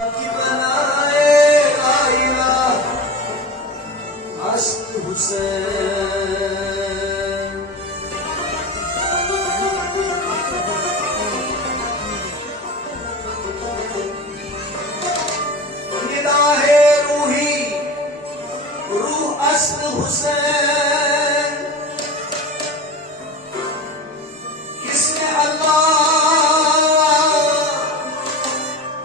की बनाएगा इलाह अश्क हुसैन। निगाहे रूही रूह अश्क हुसैन। किसने अल्लाह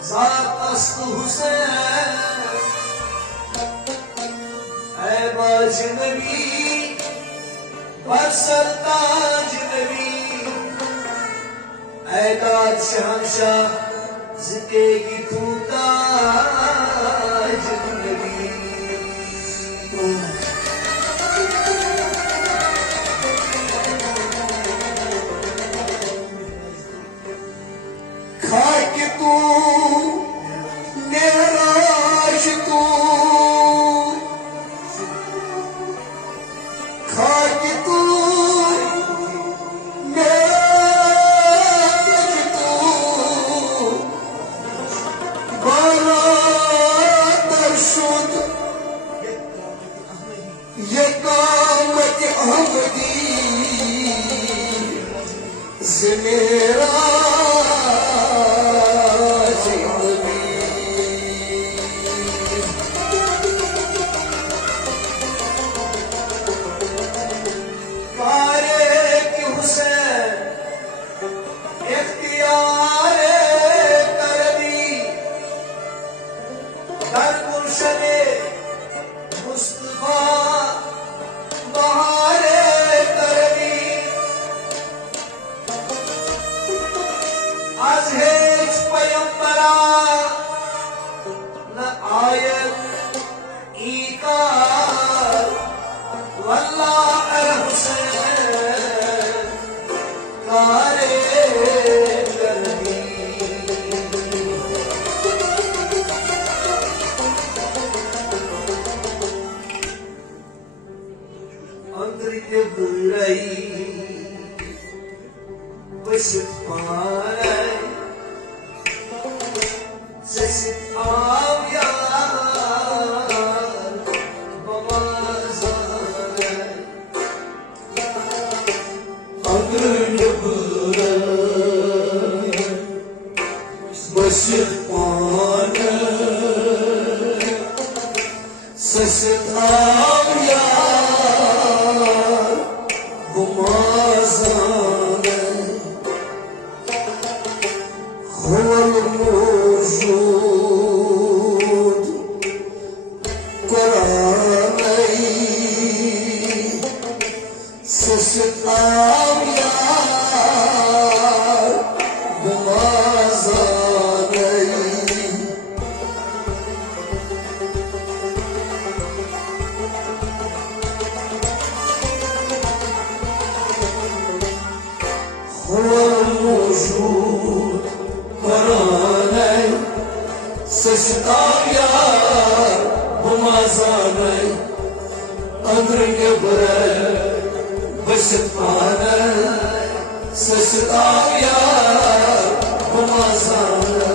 ज़ात अश्क हुसैन। ऐ बाज नबी बरसरताज नबी। ऐ ताज शहंशाह जिकेगी तू ताज नबी। खाक तू मेराज तू खाक तू मेराज तू बारातर शुद ये कामत अहमदी ज़मेरा आज हेच पैगंबरा न आयत ईकार वल्लाह अल हुसैन कारे करदी। अंदर के बुराई बस पारे Sesin av yar babazane. Angır yapıran basit pane. Sesin av yar babazane. Huval mevcut Kur'an-ı Sesi ağlar Bimazane. Huval mevcut Kur'an-ı Sesi ağlar Bimazane. Andr gebra basit pane. Sesi ağlar Bimazane.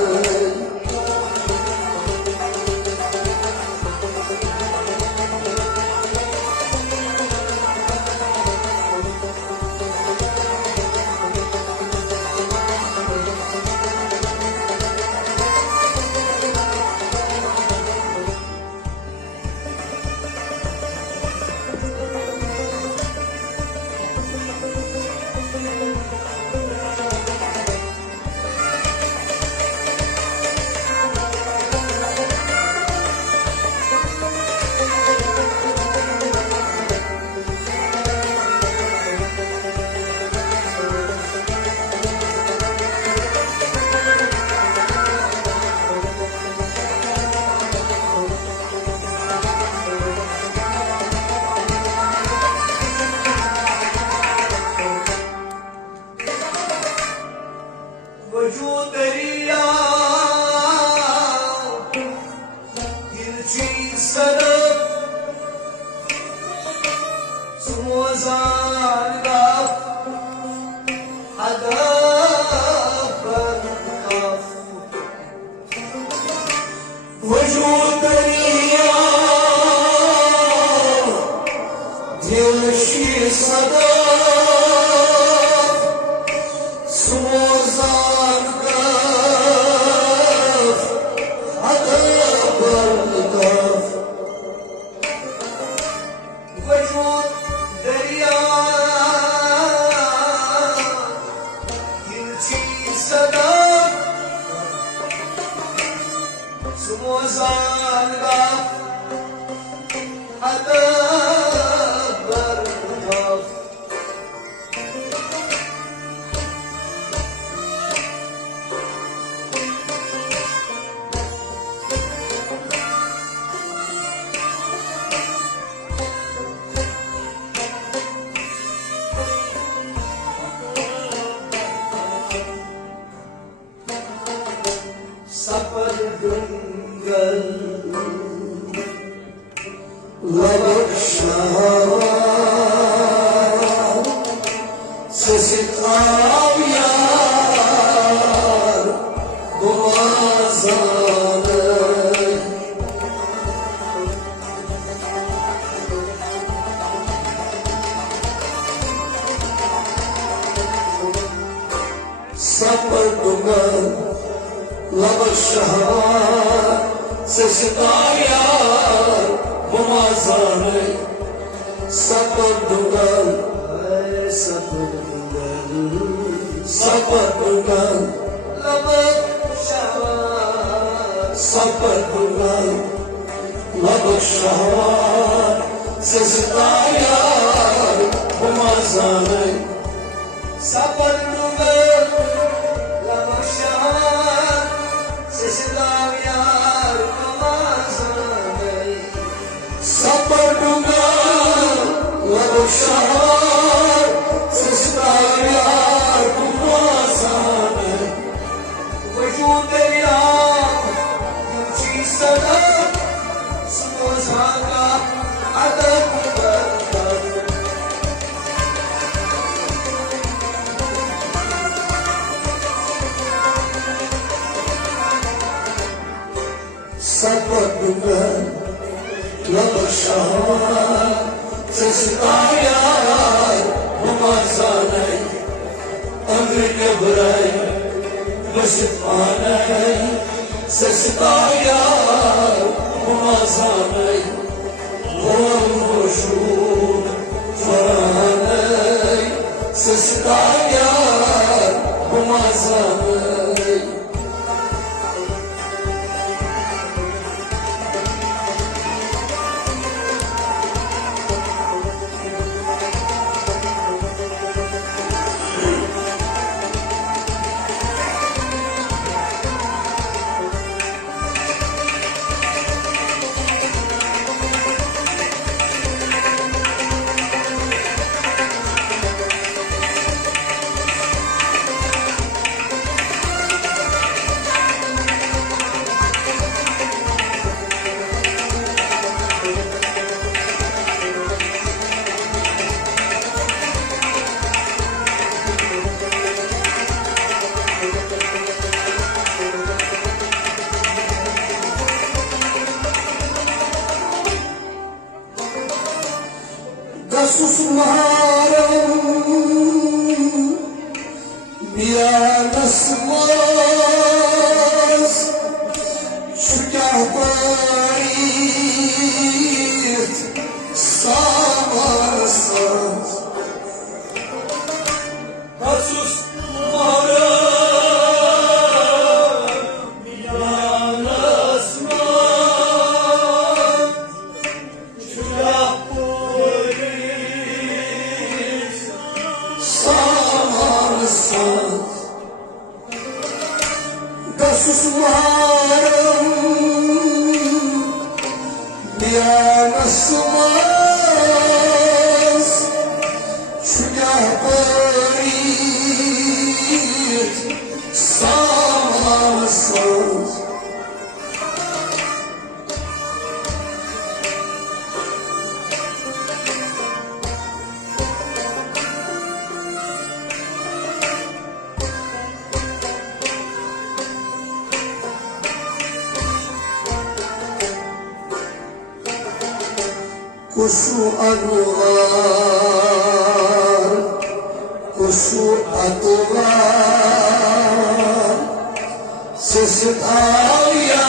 वजूद दरिया दिलशी सदा सोजान गफ अदबर गफ वजूद दरिया दिलशी सदा सोजान गफ अदबर गफ सफर दुंगल लबशार ससिताव यार गुमाज़ान सफर दुंगल लबशार ससिताव यार गुमाज़ान सफर दुंगल सफर दुंगल लबशार सफर दुंगल लबशार ससिताव यार गुमाज़ान सफर दुंगल लबशार ससिताव यार गुमाज़ान सफर दुंगल लबशार ससिताव यार गुमाज़ान वजूद दरिया दिलशी सदा सोजान गफ अदबर गफ सफर दुंगल लबशार ससिताव यार गुमाज़ान अमृत बराई वसिफ़ान ससिताव यार गुमाज़ान वशूद फरान ससिताव यार गुमाज़ान susmaram biyanasmaz şu kahbarit samarsaz susmaram biyanasmaz şu kahbarit samarsaz susmaram biyanasmaz şu kahbarit samarsaz kuşu anılar, kuşu adılar, sesi ağrıyor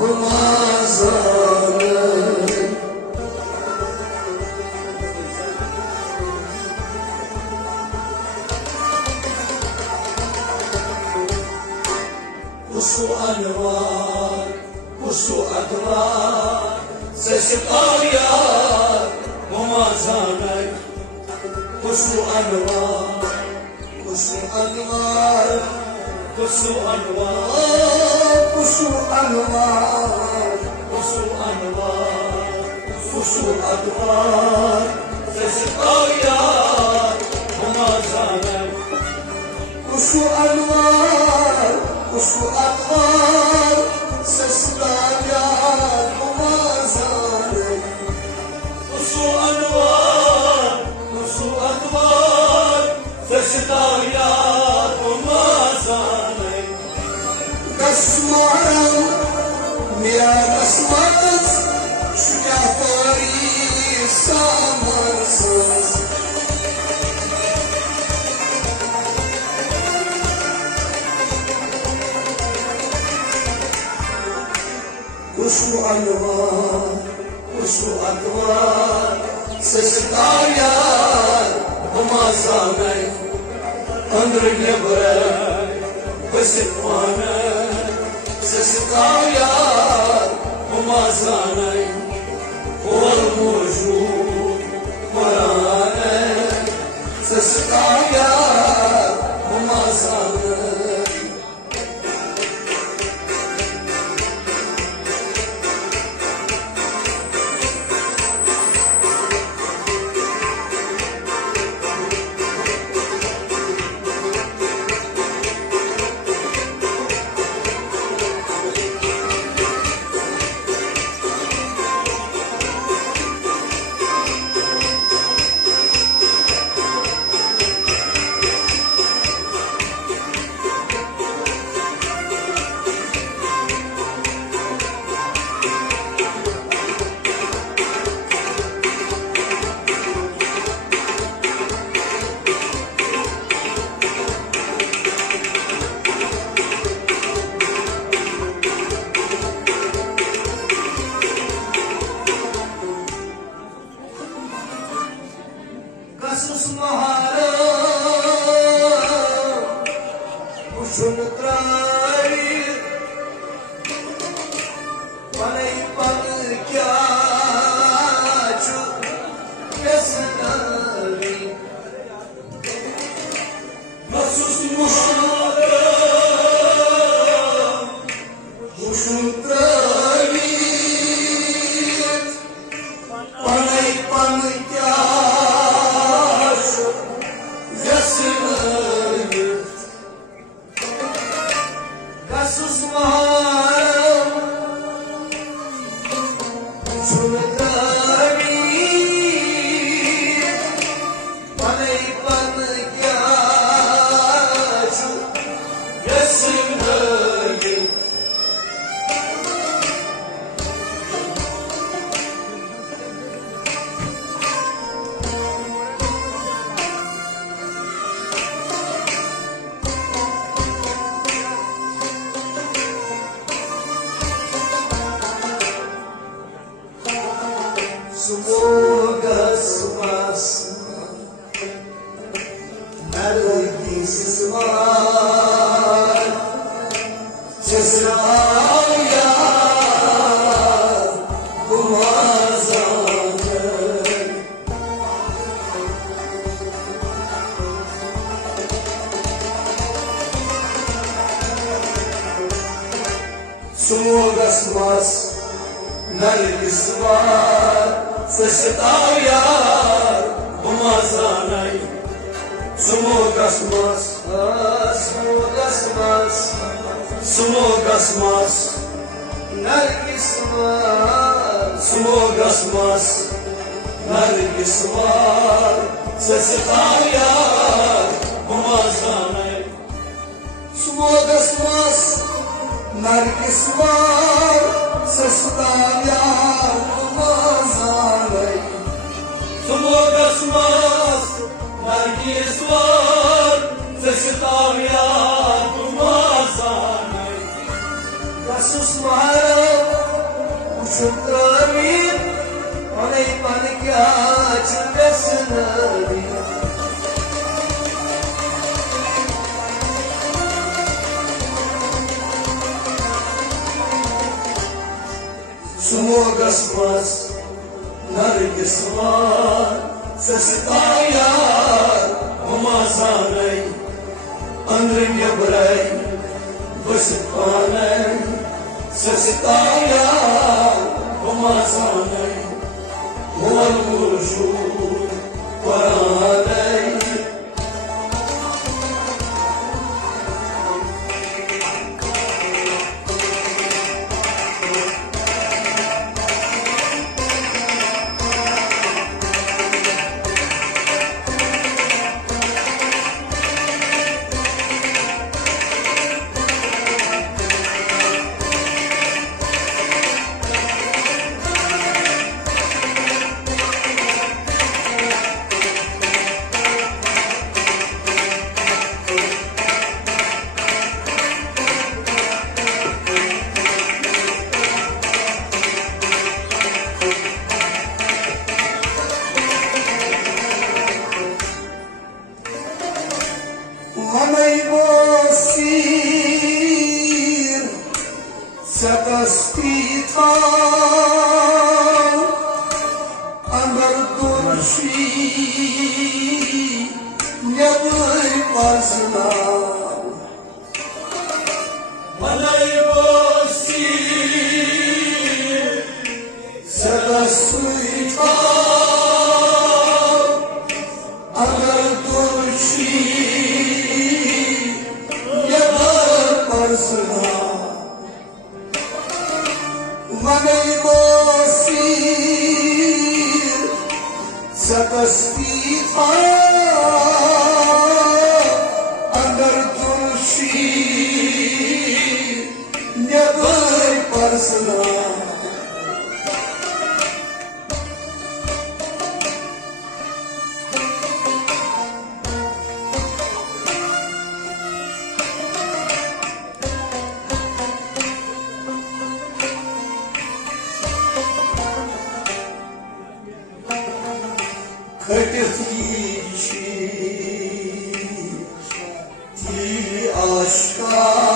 bu manzarı. Kuşu anılar, kuşu adılar, sesi ağrıyor bu manzarı. Kuşu anılar, kuşu anılar, kuşu anılar, kuşu anılar, kuşu anılar, kuşu anılar, sesi ağrıyor bu manzarı. Kuşu anılar, kuşu anılar, sesi ağrıyor bu manzarı. Kuşu anılar, kuşu anılar, sesi ağrıyor bu manzarı. Kasmağım, ya kasmaz, şu yaparı samansız. Kuşu anılar, kuşu anılar, sesi ağrıyor bu manzarı. Ömrüne bırak kısıtmanı, sesi ağrıyor bu manzarı. Olmuşum marane, sesi ağrıyor bu manzarı. Susmaharım, kuşunu trayir, panay panıkyaçu, kesinari. Susmaharım, kuşunu trayir, panay panıkyaçu, Susmaharım, kuşunu trayir, panay panıkyaçu, kesinari. Semoga semasa lagi sesemar seseraya kumazana. Semoga semasa lagi sesemar sesi ağrıyor bu manzarayı. Smogasmas, smogasmas, smogasmas, nergismas, smogasmas, nergismas, sesi ağrıyor bu manzarayı. Smogasmas, nergismas, sesi ağrıyor Ieswar Zesitavya Dumazanay Gasus Mahara Ushutravir Anay Panikya Chukasnari Sumogasmas Nargisman Sesitayar Umazanay Andrim Yabray Vasitpanay Sesitayar Umazanay Huval Murshur Paranay Manay Bosir Sakastitan Andar Turshi Nyabay Pasnan Manay Bosir Sakastitan Andar Turshi Manay Bosir Sakastitan Andar Turshi Nyabay Parsana Kırkıtışı ti aşkar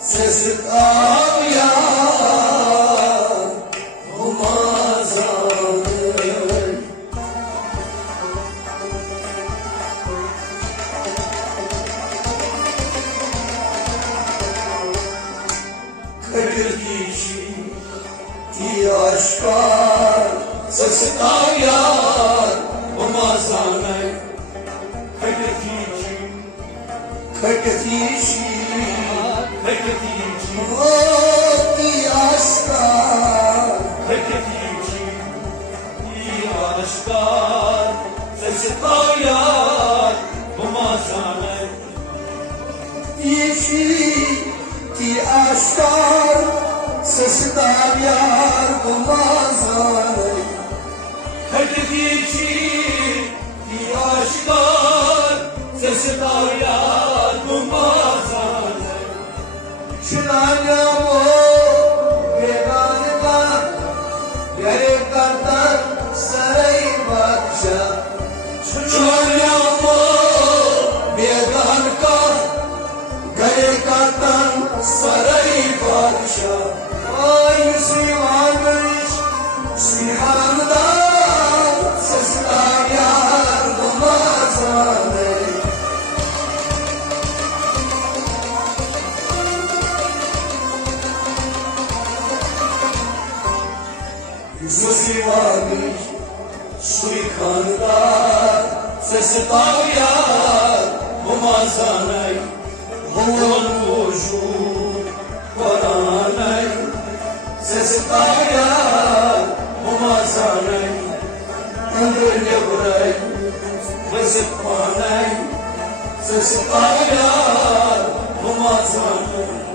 sesi ağlayan umazanır Kırkıtışı ti aşkar Sesitayar Umazanay Kırkıtışı Oti aşkar Kırkıtışı aşkar Sesitayar Umazanay Ti aşkar Sesitayar Umazanay Kırkıtışı ti aşkar Sesitayar Umazanay Şunanyamo Veganka Yare Kartan Saray Baksha Şunanyamo Veganka Yare Kartan Saray Baksha Ay Müslümanmış Sübhanallah Sesitayar Umazanay Müslümanmış Sübhanallah Sesitayar Umazanay Huval Murshur Paranay Sesitayar Umazanay Andar Yabray Vasitpanay Sesitayar Umazanay